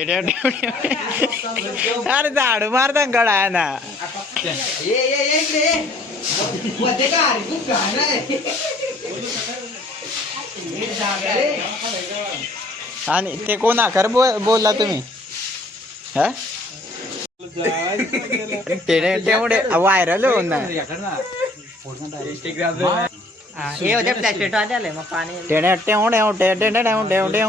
अरे झाडू मारता गळा ना आणि ते कोण आकार बोलला तुम्ही? हा? व्हायरल होऊन ना. हे होते प्लॅस्टिक आले मग पाणी टेड्या टेवड्या टेड्या टेवड्या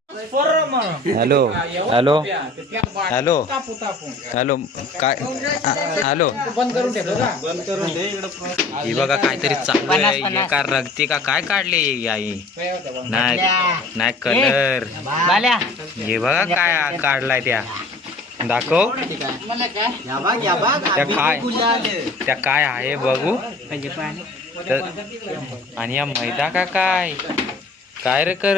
हॅलो हॅलो हॅलो हॅलो काय हॅलो. ही बघा काहीतरी चालू आहे. का रगती का काय काढले आई? नाही नाही कलर. हे बघा काय काढलाय त्या. दाखव. त्या काय त्या काय आहे बघू. आणि या मैदा का काय? काय रे कर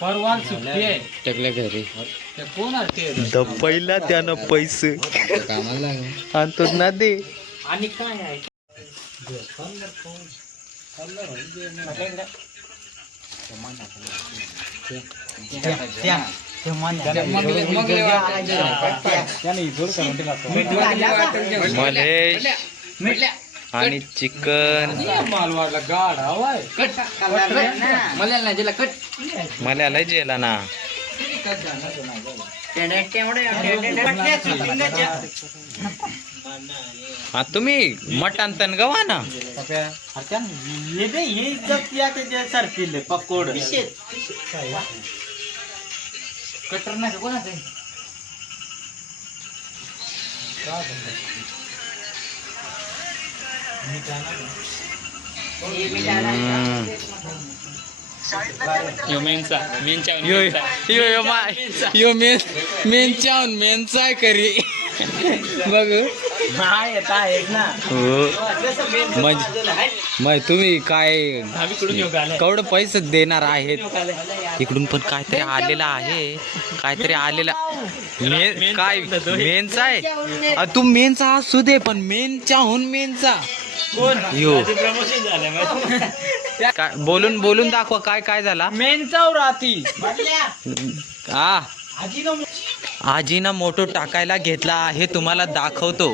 परवा सुट्टी आहे टाकल्या घरी ते कोण आहे ते? दपैला त्यानं पैसे आणतो ना दे आणि काय आहे त्याने मलेश आणि चिकन माल वाढला गाड हवाय मला नाही दिला कट मला लय जेला ना. हा तुम्ही मटण तन गवा ना. पकोड कटर नाही कोणाचं? यो मेनचा मेनचा यो यो यो माय यो मेन मेनचाऊन मेनचाय करी. बघू. हो. मज मग तुम्ही काय केवढं पैसे देणार आहेत? इकडून पण काहीतरी आलेला आहे. काहीतरी आलेला मेन काय? मेनचा आहे? अ, तू मेनचा असू दे पण मेनच्याहून मेनचा. यो. काय बोलून बोलून दाखवा काय काय झाला. मेनचाव राहती आ. आजीनं मोठो टाकायला घेतला आहे तुम्हाला दाखवतो.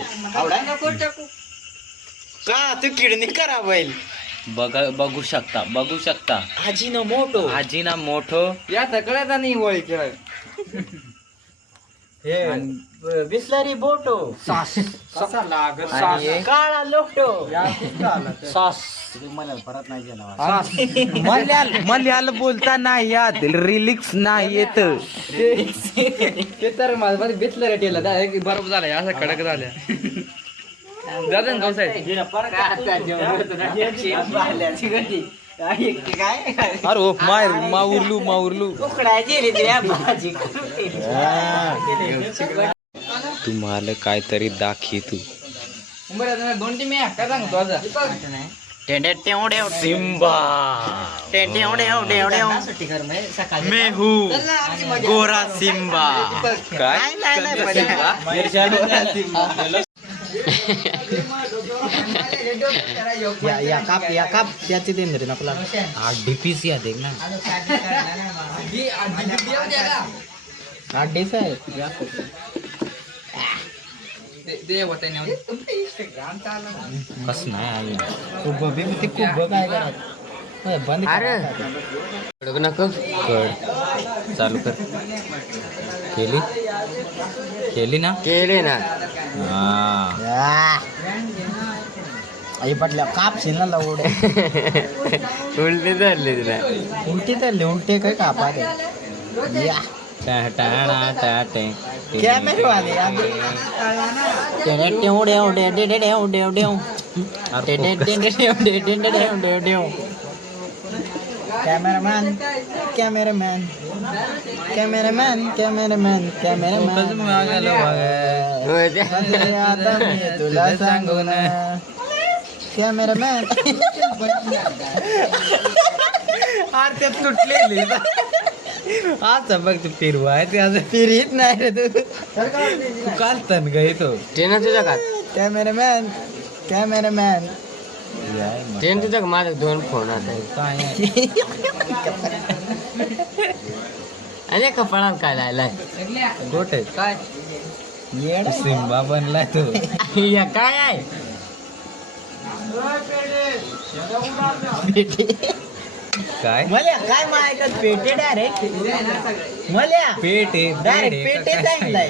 का? तू किडनी करा बैल बघ बघू शकता बघू शकता. आजी न मोठो. आजीना मोठो. या सगळ्यात आणि वळ बिस्लरी बोटो. कसा लागत आणि काळा लोटो. सास. मला परत नाही गेला मल्याल मल्याल बोलता नाही यात रिलिक्स नाही येत. ते तर माझ्या मध्ये बेतलं रे टेला बरोबर झालं असं कडक झाल्या. दादा ना? गावसाहेब काय अरे ओ माय माउरलू माउरलू उकडायची रे तुझ्या भाजी तुम्हाला काहीतरी दाखी तू. दोन टीम काय? सांगतो आज मेहू गोरा सिम्बा काय या या काप या काप. त्याचे देन रे नकला आठ डीपीस या देख ना. आठ डेस आहे. कस नाही खूप बी ते खूप काय करत बंद कड. चालू कर. केली? केली ना केले ना हा आई पटल्या कापशील ना लवड उलटी धरली तुला उलटी तर उलटे काय कापा या डेव cameraman cameraman cameraman cameraman cameraman आता मी तुला सांगू ना. कॅमेरामॅन अरे ते तुटलेली आता बघ तू फिरवा आहे ते असं फिरीत नाही रे तू. तू कालतन ग तो ट्रेन तुझ्या का कॅमेरामॅन कॅमेरामॅन ट्रेन तुझ्या माझा दोन फोन आता काय अरे कपाळात काय लायलाय गोटे काय? सिम्बा बनलाय तो. या काय आहे? काय? मल्या काय मायकत पेटे डायरेक्ट मल्या. पेट डायरेक्ट पेट काय?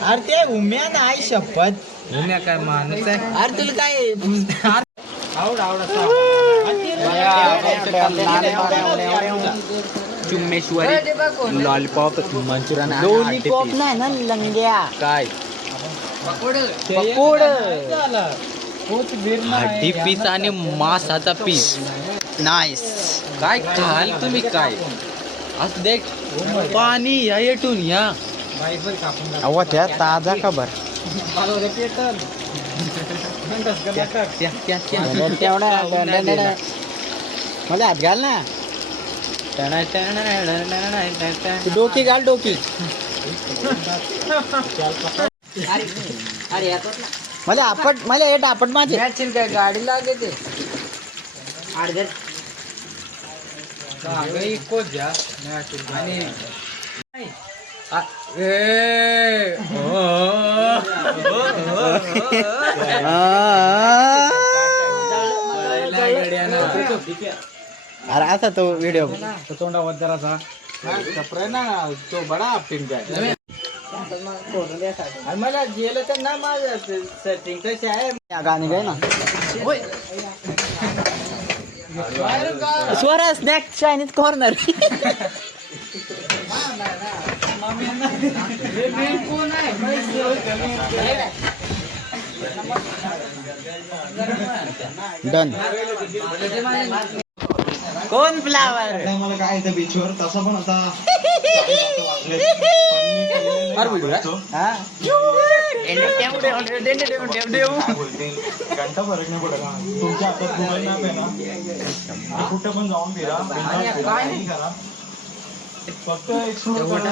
अरे ते उम्या नाही शपथ. उम्या काय माणूस आहे? अरे तुला काय चुम्मेश्वरी लॉलीपॉप मंचुरियन लॉलीपॉप नाही ना लंग्या. काय? पकोड हड्डी पीस आणि मासाचा पीस. नाईस काय खाल तुम्ही काय? असं देख पाणी या येटून या. अहो त्या ताजा खबर त्या- त्या- त्या- तेवढा मला हात घाल ना. डोकी घाल डोकी. मला आपट मला हे आपट माझे. काय गाडी लागे ते आणि आ- ए, अरे असा तो व्हिडिओ तो बडा पिंक आहे मला गेलं तर ना माझं सेटिंग कशी आहे. गाणी गे ना. Swara snack Chinese corner done कोण फ्लावर मला काय येतं बीचवर तसं पण आता हा? घंटा फरक नाही पडत तुमच्या हातात मोबाईल मॅप आहे ना कुठं पण जाऊन फिरा बिनधास्त फिरा, काही करा. फक्त एक्सप्लोर करा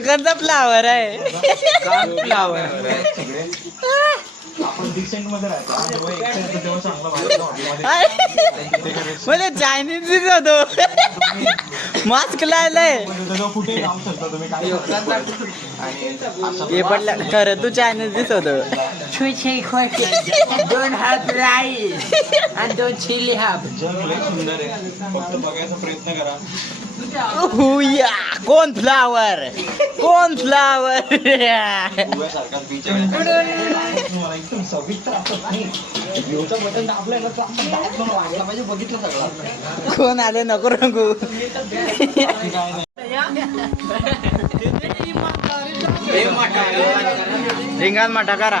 कोणता फ्लावर आहे. आपण डिसेंटमध्ये चायनीज दिसत होतो. मास्क लायलाय हे पडलं खरं तू चायनीज दिसत दोन हात राईस आणि दोन चिली हाफ जग सुंदर आहे. फक्त बघायचा प्रयत्न करा. हुया कोण फ्लावर कोण फ्लावर कोण आले नको नाही रिंगात माटा करा.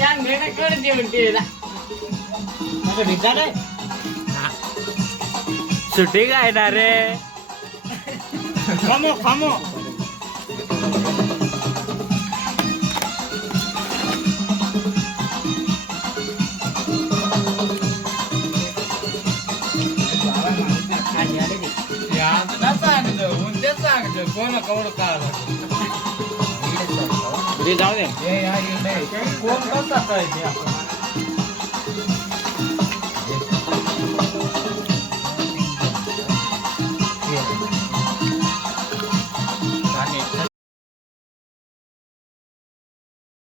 ഞാൻ നിനക്കൊരു ജീവിട്ടില്ല നിനക്ക് ഡിസാറേ सुट्टी काय ना रे? खामो खामो. कोण कवड का जाऊ दे कोण कसं काय ते? आपण